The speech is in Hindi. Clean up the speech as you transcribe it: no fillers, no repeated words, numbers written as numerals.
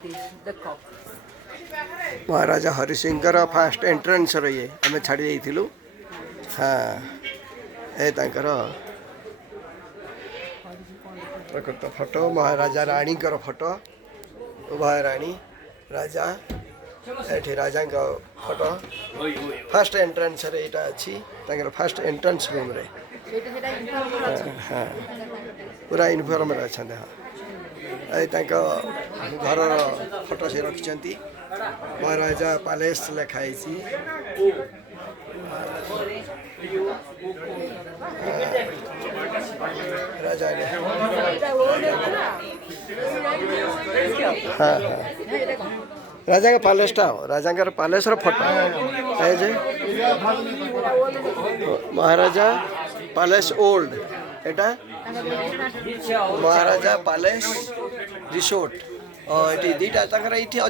The cock. Maharaja Harisingh fast entrance ये आम छाड़ी जाइलु। हाँ ए प्रकृत फोटो महाराजा राणी फोटो उभय राणी राजा ये राजा फोटो फास्ट एंट्रेंस यहाँ अच्छी फास्ट एंट्रेंस रूम रे हाँ पूरा यूनिफॉर्म अच्छा हाँ घर फोटो से रखिंट महाराजा पैलेस लिखाई राजा ने हाँ हाँ राजा का पैलेस राजा का पैलेस फोटो है जे महाराजा पैलेस ओल्ड एटा महाराजा पैलेस रिसोर्ट ये दुईटा थी।